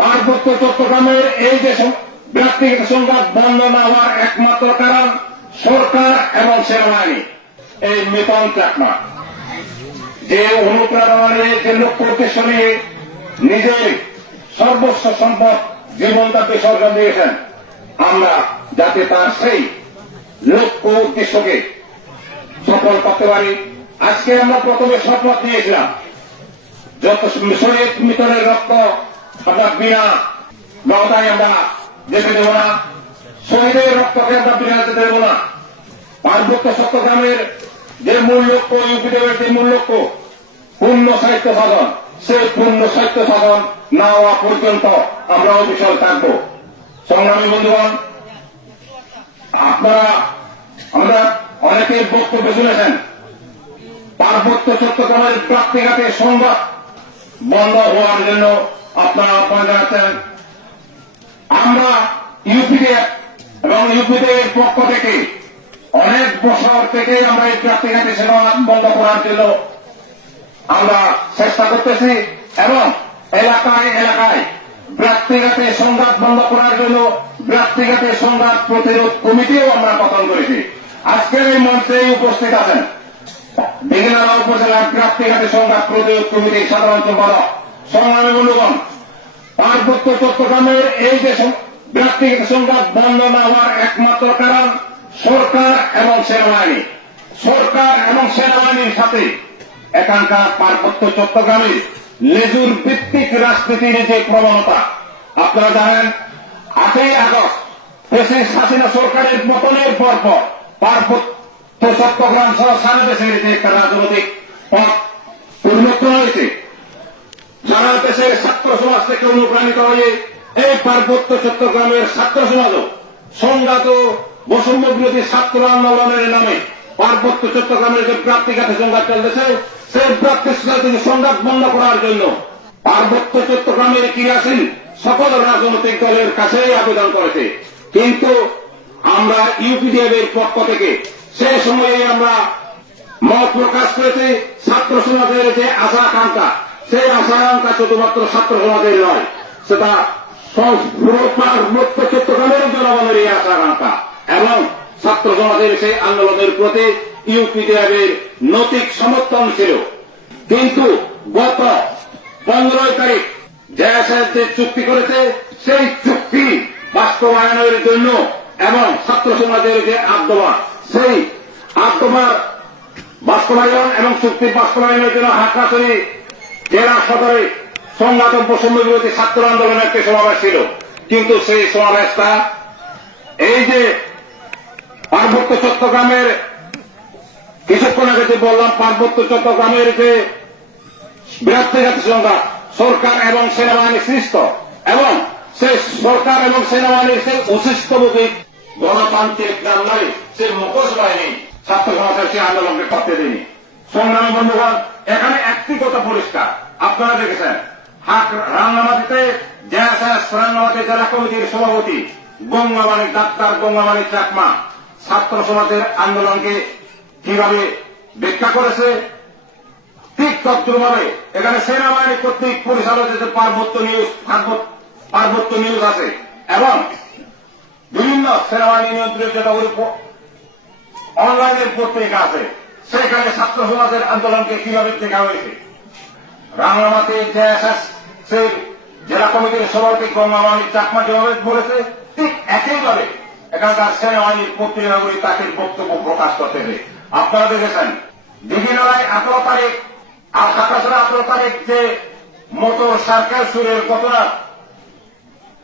পার্বত্য চট্টগ্রামের এই যে ব্যক্তিগত সংঘাত বন্ধ না হওয়ার একমাত্র কারণ সরকার এবং সেনাবাহিনী এই মিথন চাকমা যে অনুপ্রেরণা নিয়ে যে লক্ষ্য উদ্দেশ্য নিয়ে নিজের সর্বস্ব সম্পদ জীবনটা বিসর্জন দিয়েছেন, আমরা যাতে তার সেই লক্ষ্য উদ্দেশ্যকে সফল করতে পারি। আজকে আমরা প্রথমে শপথ নিয়েছিলাম যত শহীদ মিতনের রক্ত আমরা বিনা বাধায় আমরা যেতে দেব না, শহীদের রক্তকে আমরা বিনা যেতে দেব না। পার্বত্য চট্টগ্রামের যে মূল লক্ষ্য, ইউপিডিএফের যে মূল লক্ষ্য পূর্ণ সাহিত্য সাধন, সেই পূর্ণ সাহিত্য সাধন না হওয়া পর্যন্ত আমরা অবিচল থাকব। সংগ্রামী বন্ধুগণ, আমরা অনেকের বক্তব্য শুনেছেন পার্বত্য চট্টগ্রামের প্রাপ্তিঘাতে সংঘাত বন্ধ হওয়ার জন্য আপনারা আহ্বান জানাচ্ছেন। আমরা ইউপিডিএফ এবং ইউপিডিএফ পক্ষ থেকে অনেক বছর থেকে আমরা এই প্রাপ্তিঘাতে সংঘাত বন্ধ করার জন্য আমরা চেষ্টা করতেছি এবং এলাকায় এলাকায় ব্যক্তিগত সংঘাত বন্ধ করার জন্য ব্যক্তিগত সংঘাত প্রতিরোধ কমিটিও আমরা গঠন করেছি। আজকের এই মঞ্চে উপস্থিত আছেন দিঘিনালা উপজেলার ব্যক্তিগত সংঘাত প্রতিরোধ কমিটির সাধারণ সম্পাদক। সংগ্রামী বন্ধুগণ, পার্বত্য চট্টগ্রামের এই যে ব্যক্তিগত সংঘাত বন্ধ না হওয়ার একমাত্র কারণ সরকার এবং সেনাবাহিনী। সরকার এবং সেনাবাহিনীর সাথে এখানকার পার্বত্য চট্টগ্রামের লেজুর ভিত্তিক রাজনীতির যে প্রবণতা, আপনারা জানেন 8ই আগস্ট ফ্যাসিস্ট হাসিনা সরকারের পতনের পর পার্বত্য চট্টগ্রাম সহ সারা দেশের যে একটা রাজনৈতিক পথ উন্মুক্ত হয়েছে। সারা দেশের ছাত্র সমাজ থেকে অনুপ্রাণিত হয়ে এই পার্বত্য চট্টগ্রামের ছাত্র সমাজও সংঘাত ও বৈষম্য বিরোধী ছাত্র আন্দোলনের নামে পার্বত্য চট্টগ্রামের যে প্রাপ্তিঘাতে সংঘাত চলতেছে সেই প্রাপ্তিঘাতে সংঘাত বন্ধ করার জন্য পার্বত্য চট্টগ্রামের ক্রিয়াশীল সকল রাজনৈতিক দলের কাছে আবেদন করেছে। কিন্তু আমরা ইউপিডিএফ এর পক্ষ থেকে সেই সময়ে আমরা মত প্রকাশ করেছি ছাত্র সমাজের যে আশা আকাঙ্ক্ষা, সেই আশা আকাঙ্ক্ষা শুধুমাত্র ছাত্র সমাজের নয়, সেটা পার্বত্য চট্টগ্রামের জনগণের এই আশা আকাঙ্ক্ষা এবং ছাত্র সমাজের সেই আন্দোলনের প্রতি ইউপিডিএফ এর নৈতিক সমর্থন ছিল। কিন্তু গত 15 তারিখ জেএসএস যে চুক্তি করেছে সেই চুক্তি বাস্তবায়নের জন্য এবং ছাত্র সমাজের যে আহ্বান, সেই আহ্বান বাস্তবায়ন এবং চুক্তি বাস্তবায়নের জন্য হাটহাজারী জেলা সদরে সংঘাত বৈষম্য বিরোধী ছাত্র আন্দোলনের একটি সমাবেশ ছিল। কিন্তু সেই সমাবেশটা এই যে পার্বত্য চট্টগ্রামের কিছুক্ষণ আগে যে বললাম পার্বত্য চট্টগ্রামের যে ব্যক্তিগত সংঘাত সরকার এবং সেনাবাহিনী সৃষ্ট এবং সেই সরকার এবং সেনাবাহিনীর সেই অশিষ্টভোগী গণতান্ত্রিক নাম নয় সেই মুখোশ বাহিনী ছাত্র সমাজের সেই আন্দোলনকে করতে দেয়নি। সংগ্রামী বন্ধুগণ, এখানে একটি কথা পরিষ্কার, আপনারা দেখেছেন রাঙ্গামাটিতে জেএসএস রাঙ্গামাটি জেলা কমিটির সভাপতি ডাক্তার গঙ্গামাণি চাকমা ছাত্র সমাজের আন্দোলনকে কিভাবে ব্যাখ্যা করেছে। ঠিক তদ্রুপভাবে এখানে সেনাবাহিনী কর্তৃক পরিচালিত পার্বত্য নিউজ আছে এবং বিভিন্ন সেনাবাহিনী নিয়ন্ত্রিত অনলাইনের পত্রিকা আছে, সেখানে ছাত্র সমাজের আন্দোলনকে কিভাবে দেখা হয়েছে। রাঙ্গামাটি জেএসএস সেই জেলা কমিটির সভাপতি গঙ্গামাণি চাকমা যেভাবে বলেছে, ঠিক একইভাবে এখানকার সেনাবাহিনীর পত্রিকাগুলি তাকে বক্তব্য প্রকাশ করতেছে। আপনারা দেখেছেন দিঘিনালায় 18 তারিখ আর খাগড়াছড়া 18 তারিখ যে মোটর সার্কেল সুরের ঘটনার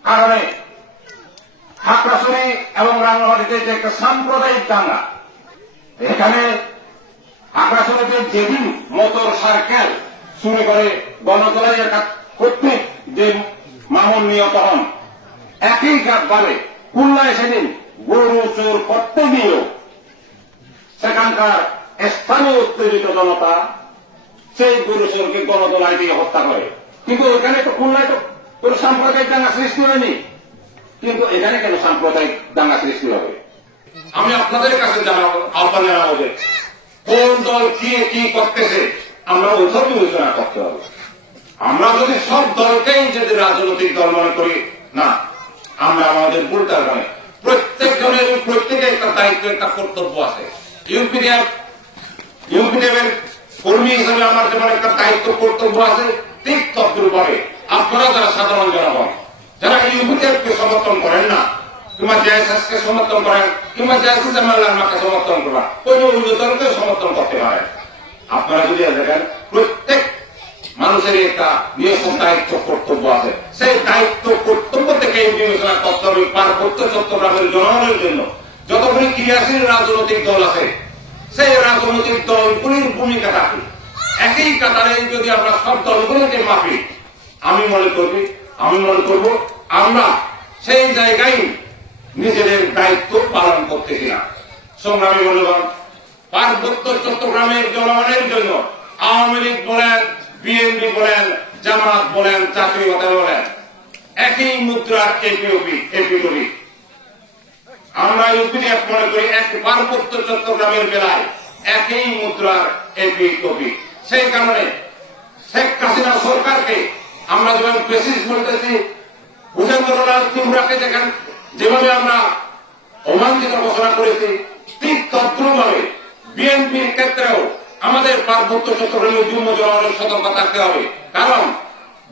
কারণে খাগড়াছড়ি এবং রাঙ্গামাটিতে যে একটা সাম্প্রদায়িক দাঙ্গা, এখানে খাগড়াছড়িতে যেদিন মোটর সার্কেল চুরি করে গণতলাই কর্তৃক যে মামুন নিহত হন, একই ভাবে খুলনায় সেদিন গরু চোর করতে গিয়েও সেখানকার স্থানীয় উত্তেজিত জনতা সেই গরু চোরকে গণতলায় দিয়ে হত্যা করে। কিন্তু এখানে তো খুলনায় তো কোন সাম্প্রদায়িক দাঙ্গা সৃষ্টি হয়নি, কিন্তু এখানে কেন সাম্প্রদায়িক দাঙ্গা সৃষ্টি হবে? আমি আপনাদের কাছে আহ্বান জানাবো যে কোন দল কি করতেছে আমরা ওইসব বিবেচনা করতে হবে। আমরা যদি সব দলকেই যদি রাজনৈতিক দল মনে করি, না, আমরা আমাদের ভুলটা নয়। প্রত্যেকজনের প্রত্যেকে একটা দায়িত্ব, একটা কর্তব্য আছে। ইউপিডিএফের কর্মী হিসেবে আমার যেমন একটা দায়িত্ব কর্তব্য আছে, ঠিক তদ্রুপভাবে আপনারা যারা সাধারণ জনগণ, যারা ইউপিডিএফকে সমর্থন করেন না, কিংবা জেএসএস কে সমর্থন করেন, কিংবা জেএসএস এমএলএকে সমর্থন করেন, কোন অন্য দলকে সমর্থন করতে পারেন, আপনারা যদি দেখেন প্রত্যেক মানুষের একটা নিজস্ব দায়িত্ব কর্তব্য আছে। সেই দায়িত্ব কর্তব্য থেকে বিবেচনা করতে হবে পার্বত্য চট্টগ্রামের জনগণের জন্য যতগুলি ক্রিয়াশীল রাজনৈতিক দল আছে, সেই রাজনৈতিক দলগুলির ভূমিকাটা কি, একই কাতারে যদি আমরা সব দলগুলিকে মাপি, আমি মনে করব আমরা সেই জায়গায় নিজেদের দায়িত্ব পালন করতেছি না। সংগ্রামী বন্ধুগণ, পার্বত্য চট্টগ্রামের জনগণের জন্য আওয়ামী লীগ বলেন, বিএনপি বলেন, জামাত বলেন, জাতীয়তা বলেন, একই মুদ্রার এপিওপি। আমরা ইউপিডিএফ মনে করি এক পার্বত্য চট্টগ্রামের বেলায় একই মুদ্রার এপিওপি। সেই কারণে শেখ হাসিনা সরকারকে আমরা যেভাবে বেসিস বলতেছি, হুসেন্দ্রনাথ ত্রিপুরাকে যেভাবে আমরা অবাঞ্ছিত ঘোষণা করেছি, ঠিক তদ্রুপভাবে বিএনপির ক্ষেত্রেও আমাদের পার্বত্য চট্টগ্রামের যুগ্ম জনগণের সতর্ক থাকতে হবে। কারণ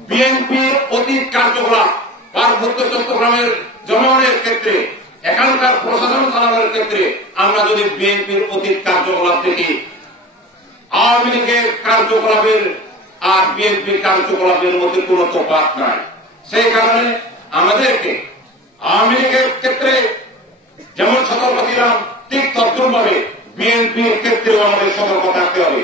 বিএনপির অতীত কার্যকলাপ পার্বত্য চট্টগ্রামের জনগণের ক্ষেত্রে, এখানকার প্রশাসন চালানোর ক্ষেত্রে আমরা যদি বিএনপির অতীত কার্যকলাপ দেখি, আওয়ামী লীগের কার্যকলাপের আর বিএনপির কার্যকলাপের মধ্যে কোন তফাৎ নাই। সেই কারণে আমাদেরকে আওয়ামী লীগের ক্ষেত্রে যেমন সতর্ক ছিলাম, ঠিক তদ্রুপভাবে বিএনপির ক্ষেত্রেও আমাদের সতর্ক থাকতে হবে।